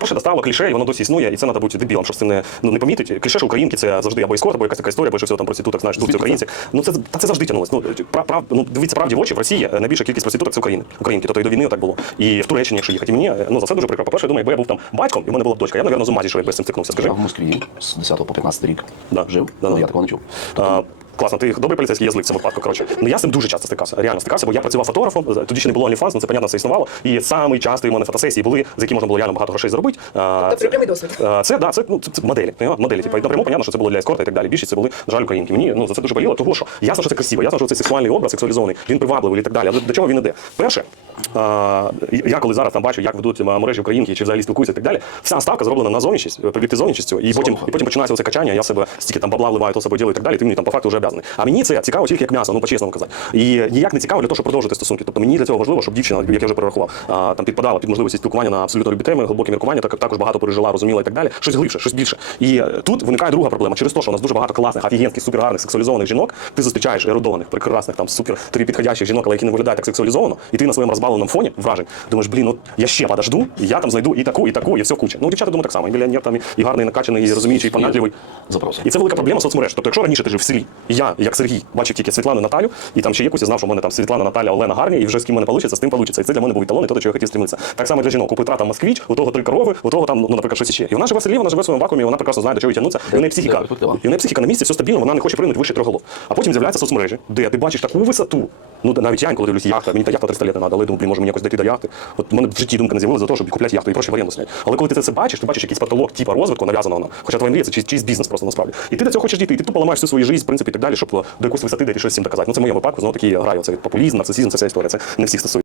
Перше достало кліше, і воно досі існує, і це треба бути дебілом, щоб цим не, ну, не помітити. Кліше, що українки це завжди або ескорт, або якась така історія, або що все там проституток, знаєш, турці, українці. Ну це та це завжди тягнулось. Ну прав, прав, ну дивіться правді в очі в Росії найбільша кількість проституток це України. Українки, то і до війни так було. І в Туреччині, якщо їхати. І мені ну за це дуже прикро. По-перше, я думаю, якби я був там батьком, і в мене була б дочка. Я напевно, з ума зійшов, якби з цим стикнувся. Скажи. Я в Москві з 10 по 15 рік Да. жив, Да, да. я такого не чув. А, Класно, ти добрий поліцейський язик в цьому випадку. Коротше, ну я з цим дуже часто стикався. Реально стикався, бо я працював фотографом. Тоді ще не було OnlyFans, ну це понятно, все існувало. І самий частий у мене фотосесії були, за які можна було реально багато грошей заробити. Тобто це- прямий досвід. Це да, це ну це, це моделі. Моделі. Типу, напряму понятно, що це було для ескорта і так далі. Більшість це були, на жаль, українки. Мені ну за це дуже боліло, того що ясно, що це красиво, ясно, що це сексуальний образ, сексуалізований, він привабливий і так далі. Але до чого він іде? Перше, я коли зараз там бачу, як ведуть мережі українки чи взагалі спілкуються і так далі, вся ставка зроблена на зовнішність, привлекти зовнішністю, і потім, і потім починається оце качання, я себе стільки там бабла вливаю, то себе ділю і так далі, ти мені там по факту вже обязаний. А мені це цікаво тільки як м'ясо, ну по-чесному казати. І ніяк не цікаво для того, щоб продовжити стосунки. Тобто мені для цього важливо, щоб дівчина, як я вже перерахував, там підпадала під можливості спілкування на абсолютно любі теми, глибокі міркування, так також багато пережила, розуміла і так далі. Щось глибше, щось більше. І е, тут виникає друга проблема. Через те, що у нас дуже багато класних, офігенських, супергарних, сексуалізованих жінок, ти зустрічаєш ерудованих, прекрасних, там супер тобі підходящих жінок, але які не виглядають так сексуалізовано, і ти на своєму розбавленому фоні вражень думаєш, блін, от я ще подожду, і я там знайду і таку, і таку, і все куча. Ну, дівчата думаю так само, і мільйонер там, і- гарний, і накачаний, і розуміючий, і понятливий. Запроси. І це велика проблема соцмереж. Тобто, якщо раніше ти жив в селі, і я, як Сергій, бачив тільки Світлану Наталю, і там ще якусь, я знав, що в мене там Світлана Наталя, Олена гарні, і вже з ким мене вийде, з тим вийде. І це для мене був еталон, і то, до чого я хотів стремитися. Так само для жінок. У Петра там москвич, у того три корови, у того там, ну, наприклад, щось іще. І вона живе в селі, вона живе в своєму вакуумі, вона прекрасно знає, до чого тягнутися. І в неї психіка. І в неї психіка на місці, все стабільно, вона не хоче прийняти вище трьох голов. А потім з'являються соцмережі, де ти бачиш таку висоту. Ну, навіть я інколи дивлюся яхта, мені та яхта 300 лет не треба, але думаю, блін, може мені якось дойти до яхти. От в мене в житті думка не з'явилася за те, щоб купляти яхту і проще в оренду сняти. Але коли ти це, це бачиш, ти бачиш якийсь потолок типу розвитку нав'язаного нам. Хоча твоя мрія це чийсь- чийсь бізнес просто насправді. І ти до цього хочеш дійти, і ти тупо ламаєш всю свою життя, в принципі, і так далі, щоб до якоїсь висоти дійти щось всім доказати. Ну це в моєму випадку, знову такі граю. Це популізм, нарцисизм, це вся історія. Це не всіх стосується.